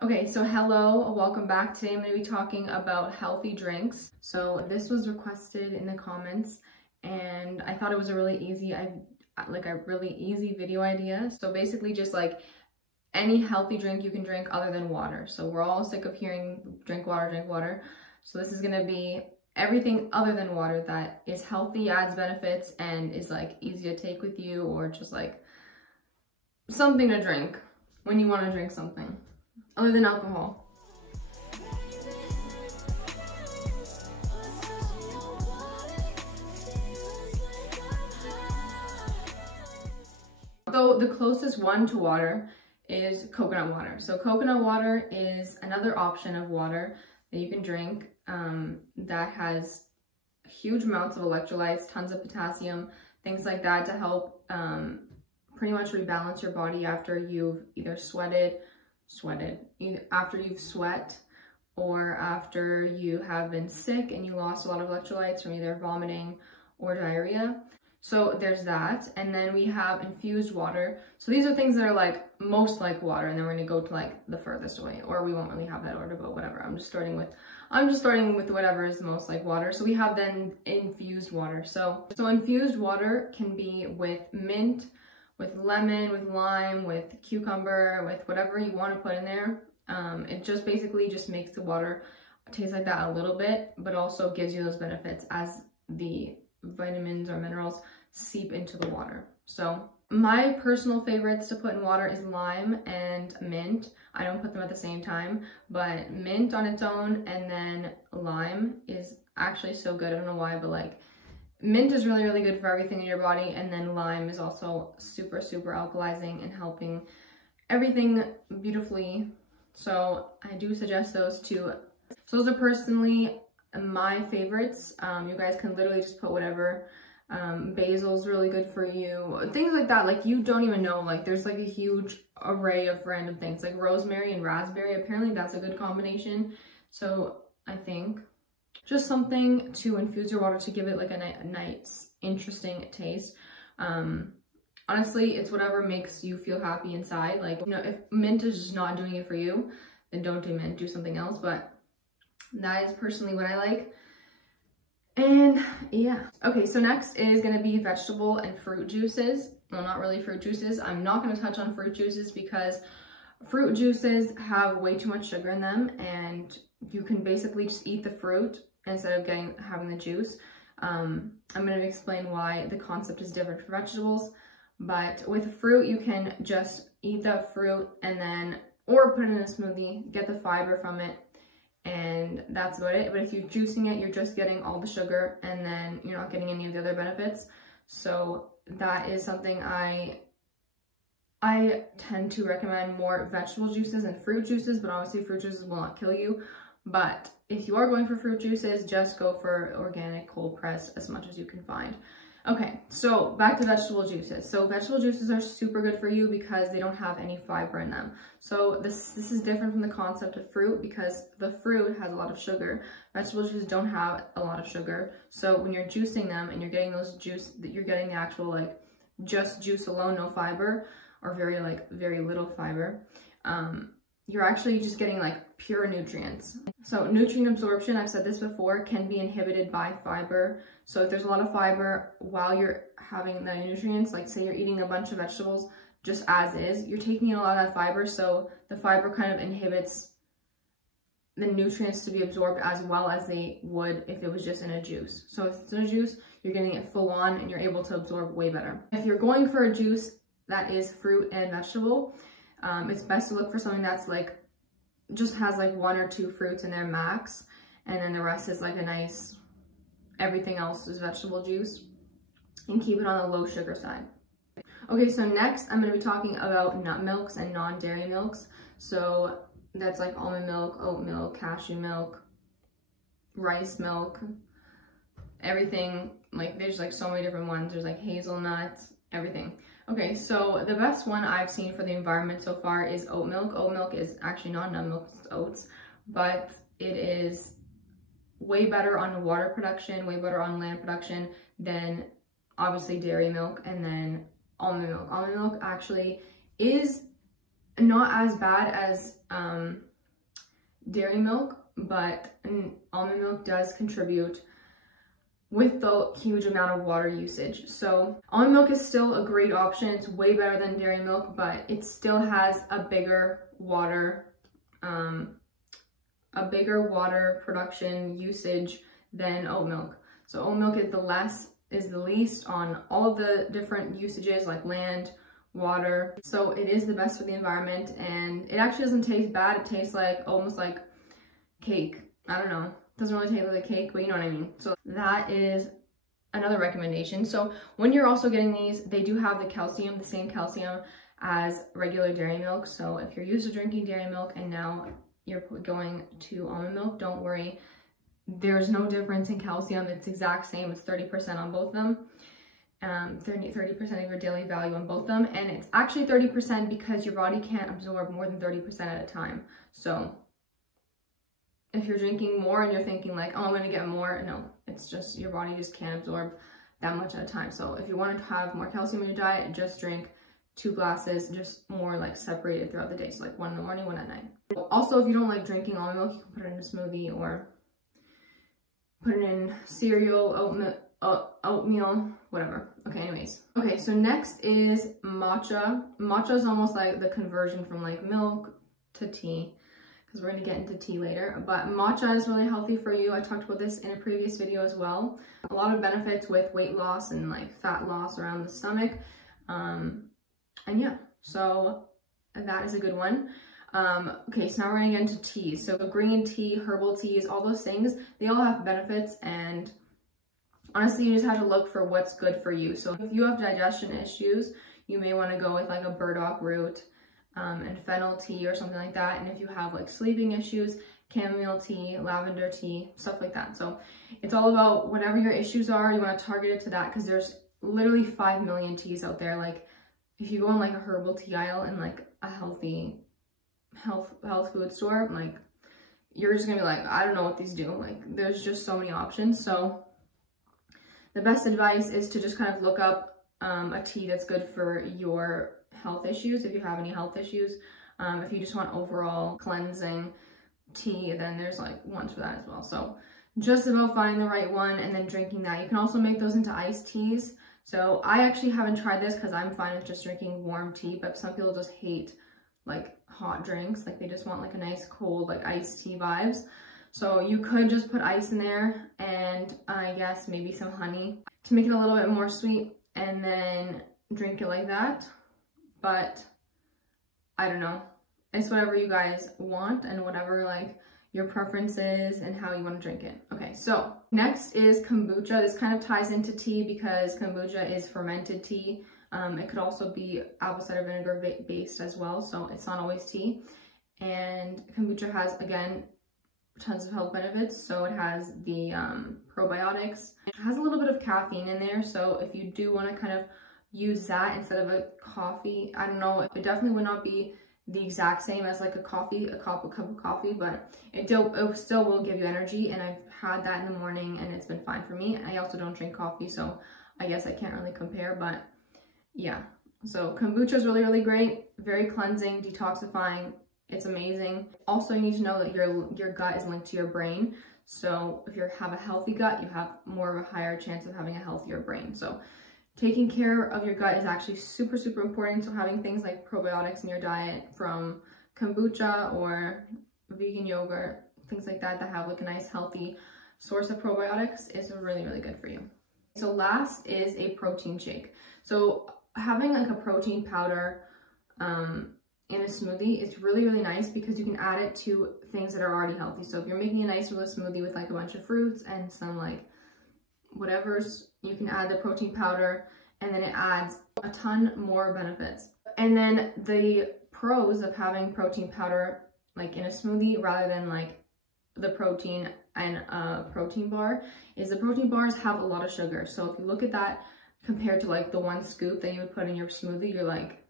Okay, so hello, welcome back. Today I'm going to be talking about healthy drinks. So this was requested in the comments and I thought it was a really easy video idea. So basically just like any healthy drink you can drink other than water. So we're all sick of hearing drink water, drink water. So this is going to be everything other than water that is healthy, adds benefits, and is like easy to take with you, or just like something to drink when you want to drink something other than alcohol. So the closest one to water is coconut water. So coconut water is another option of water that you can drink that has huge amounts of electrolytes, tons of potassium, things like that to help pretty much rebalance your body after you've either after you've sweat or after you have been sick and you lost a lot of electrolytes from either vomiting or diarrhea. So there's that. And then we have infused water. So these are things that are like most like water, and then we're gonna go to like the furthest away, or we won't really have that order, but whatever. I'm just starting with whatever is most like water. So we have then infused water. So infused water can be with mint, with lemon, with lime, with cucumber, with whatever you want to put in there. It just basically just makes the water taste like that a little bit, but also gives you those benefits as the vitamins or minerals seep into the water. So my personal favorites to put in water is lime and mint. I don't put them at the same time, but mint on its own and then lime is actually so good. I don't know why, but like mint is really, really good for everything in your body, and then lime is also super, super alkalizing and helping everything beautifully. So I do suggest those two. So those are personally my favorites. You guys can literally just put whatever. Basil's really good for you. Things like that, like you don't even know, like there's like a huge array of random things, like rosemary and raspberry. Apparently that's a good combination. So I think just something to infuse your water to give it like a nice, interesting taste. Honestly, it's whatever makes you feel happy inside. Like, you know, if mint is just not doing it for you, then don't do mint, do something else. But that is personally what I like. And yeah. Okay, so next is gonna be vegetable and fruit juices. Well, not really fruit juices. I'm not gonna touch on fruit juices because fruit juices have way too much sugar in them, and you can basically just eat the fruit instead of having the juice. I'm going to explain why the concept is different for vegetables, but with fruit you can just eat that fruit and then, or put it in a smoothie, get the fiber from it, and that's about it. But if you're juicing it, you're just getting all the sugar and then you're not getting any of the other benefits. So that is something I tend to recommend more vegetable juices and fruit juices, but obviously fruit juices will not kill you. But if you are going for fruit juices, just go for organic, cold pressed as much as you can find. Okay, so back to vegetable juices. So vegetable juices are super good for you because they don't have any fiber in them. So this is different from the concept of fruit because the fruit has a lot of sugar. Vegetable juices don't have a lot of sugar. So when you're juicing them and you're getting those juice, you're getting the actual like just juice alone, no fiber, or very little fiber. You're actually just getting like pure nutrients. So nutrient absorption, I've said this before, can be inhibited by fiber. So if there's a lot of fiber while you're having the nutrients, like say you're eating a bunch of vegetables just as is, you're taking in a lot of that fiber. So the fiber kind of inhibits the nutrients to be absorbed as well as they would if it was just in a juice. So if it's in a juice, you're getting it full on and you're able to absorb way better. If you're going for a juice that is fruit and vegetable, it's best to look for something that's like just has like 1 or 2 fruits in there max, and then the rest is like a nice, everything else is vegetable juice, and keep it on the low sugar side. Okay, so next I'm going to be talking about nut milks and non-dairy milks. So that's like almond milk, oat milk, cashew milk, rice milk, everything. Like there's like so many different ones. There's like hazelnuts, everything. Okay, so the best one I've seen for the environment so far is oat milk. Oat milk is actually not nut milk, it's oats, but it is way better on water production, way better on land production than obviously dairy milk and then almond milk. Almond milk actually is not as bad as dairy milk, but almond milk does contribute with the huge amount of water usage. So almond milk is still a great option. It's way better than dairy milk, but it still has a bigger water production usage than oat milk. So oat milk is the least on all of the different usages like land, water. So it is the best for the environment, and it actually doesn't taste bad. It tastes like almost like cake. I don't know. It doesn't really taste like a cake, but you know what I mean. So that is another recommendation. So when you're also getting these, they do have the calcium, the same calcium as regular dairy milk. So if you're used to drinking dairy milk and now you're going to almond milk, don't worry. There's no difference in calcium. It's exact same. It's 30% on both of them. 30% of your daily value on both of them. And it's actually 30% because your body can't absorb more than 30% at a time. So if you're drinking more and you're thinking like, oh, I'm going to get more, no, it's just your body just can't absorb that much at a time. So if you want to have more calcium in your diet, just drink 2 glasses, just more like separated throughout the day. So like 1 in the morning, 1 at night. Also, if you don't like drinking almond milk, you can put it in a smoothie or put it in cereal, oatmeal, whatever. Okay, anyways. Okay, so next is matcha. Matcha is almost like the conversion from like milk to tea, because we're going to get into tea later. But matcha is really healthy for you. I talked about this in a previous video as well. A lot of benefits with weight loss and like fat loss around the stomach. And yeah, so that is a good one. Okay, so now we're gonna get into teas. So green tea, herbal teas, all those things, they all have benefits, and honestly, you just have to look for what's good for you. So if you have digestion issues, you may want to go with like a burdock root and fennel tea or something like that. And if you have like sleeping issues, chamomile tea, lavender tea, stuff like that. So it's all about whatever your issues are, you want to target it to that, because there's literally 5 million teas out there. Like if you go in like a herbal tea aisle in like a health food store, like you're just gonna be like, I don't know what these do. Like there's just so many options. So the best advice is to just kind of look up a tea that's good for your health issues, if you have any health issues. If you just want overall cleansing tea, then there's like ones for that as well. So just about finding the right one and then drinking that. You can also make those into iced teas. So I actually haven't tried this because I'm fine with just drinking warm tea, but some people just hate like hot drinks. Like they just want like a nice cold like iced tea vibes. So you could just put ice in there and I guess maybe some honey to make it a little bit more sweet and then drink it like that. But I don't know. It's whatever you guys want and whatever like your preference is and how you want to drink it. Okay, so next is kombucha. This kind of ties into tea because kombucha is fermented tea. It could also be apple cider vinegar based as well, so it's not always tea. And kombucha has, again, tons of health benefits. So it has the probiotics. It has a little bit of caffeine in there, so if you do want to kind of use that instead of a coffee, I don't know, it definitely would not be the exact same as like a cup of coffee, but it still will give you energy, and I've had that in the morning and it's been fine for me. I also don't drink coffee, so I guess I can't really compare, but yeah. So kombucha is really, really great, very cleansing, detoxifying. It's amazing. Also, you need to know that your gut is linked to your brain. So if you have a healthy gut, you have more of a higher chance of having a healthier brain. So taking care of your gut is actually super, super important. So having things like probiotics in your diet from kombucha or vegan yogurt, things like that that have like a nice healthy source of probiotics is really, really good for you. So last is a protein shake. So having like a protein powder in a smoothie is really, really nice because you can add it to things that are already healthy. So if you're making a nice little smoothie with like a bunch of fruits and some like whatever's, you can add the protein powder and then it adds a ton more benefits. And then the pros of having protein powder like in a smoothie rather than like the protein and a protein bar is the protein bars have a lot of sugar. So if you look at that compared to like the 1 scoop that you would put in your smoothie, you're like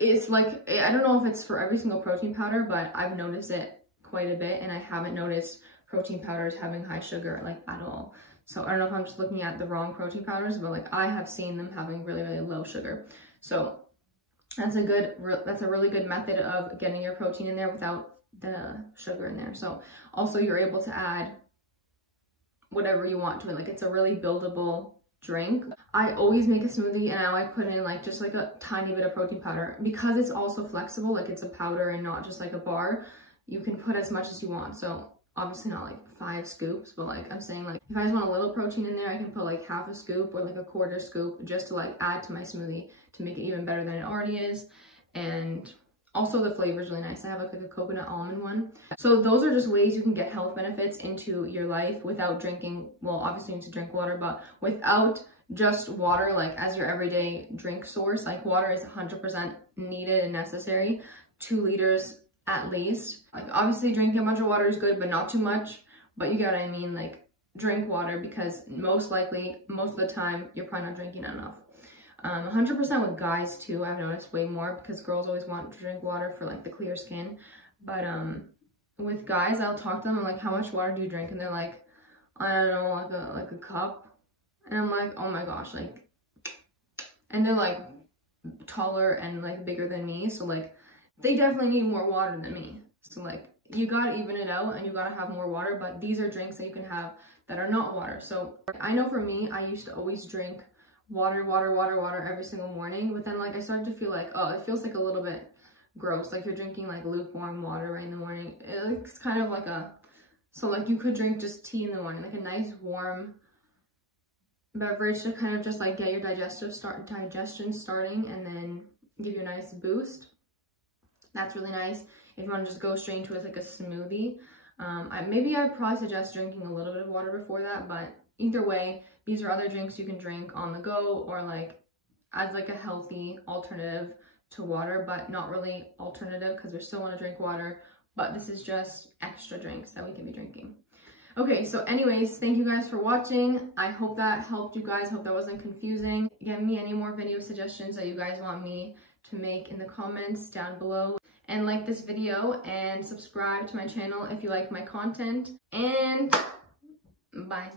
it's like, I don't know if it's for every single protein powder, but I've noticed it quite a bit, and I haven't noticed protein powders having high sugar like at all. So I don't know if I'm just looking at the wrong protein powders, but like I have seen them having really, really low sugar. So That's a really good method of getting your protein in there without the sugar in there. So also you're able to add whatever you want to it. Like, it's a really buildable drink. I always make a smoothie and now I put in like just like a tiny bit of protein powder because it's also flexible. Like, it's a powder and not just like a bar. You can put as much as you want. So obviously not like 5 scoops, but like I'm saying, like if I just want a little protein in there, I can put like half a scoop or like a quarter scoop just to like add to my smoothie to make it even better than it already is. And also the flavor is really nice. I have like a coconut almond one. So those are just ways you can get health benefits into your life without drinking. Well, obviously you need to drink water, but without just water like as your everyday drink source. Like, water is 100% needed and necessary. 2 liters at least. Like, obviously drinking a bunch of water is good, but not too much. But you get what I mean, like, drink water, because most likely, most of the time, you're probably not drinking enough. 100% with guys too, I've noticed way more, because girls always want to drink water for like the clear skin. But with guys, I'll talk to them, I'm like, how much water do you drink? And they're like, I don't know, like a cup. And I'm like, oh my gosh, like, and they're like taller and like bigger than me, so like they definitely need more water than me. So like, you gotta even it out and you gotta have more water. But these are drinks that you can have that are not water. So I know for me, I used to always drink water every single morning, but then like I started to feel like, oh, it feels like a little bit gross, like you're drinking like lukewarm water right in the morning. It's kind of like so like you could drink just tea in the morning, like a nice warm beverage to kind of just like get your digestion starting and then give you a nice boost. That's really nice. If you want to just go straight into it like a smoothie, I'd probably suggest drinking a little bit of water before that, but either way, these are other drinks you can drink on the go or like as like a healthy alternative to water, but not really alternative because we still want to drink water, but this is just extra drinks that we can be drinking. Okay, so anyways, thank you guys for watching. I hope that helped you guys. Hope that wasn't confusing. Give me any more video suggestions that you guys want me to make in the comments down below. And like this video and subscribe to my channel if you like my content. And bye.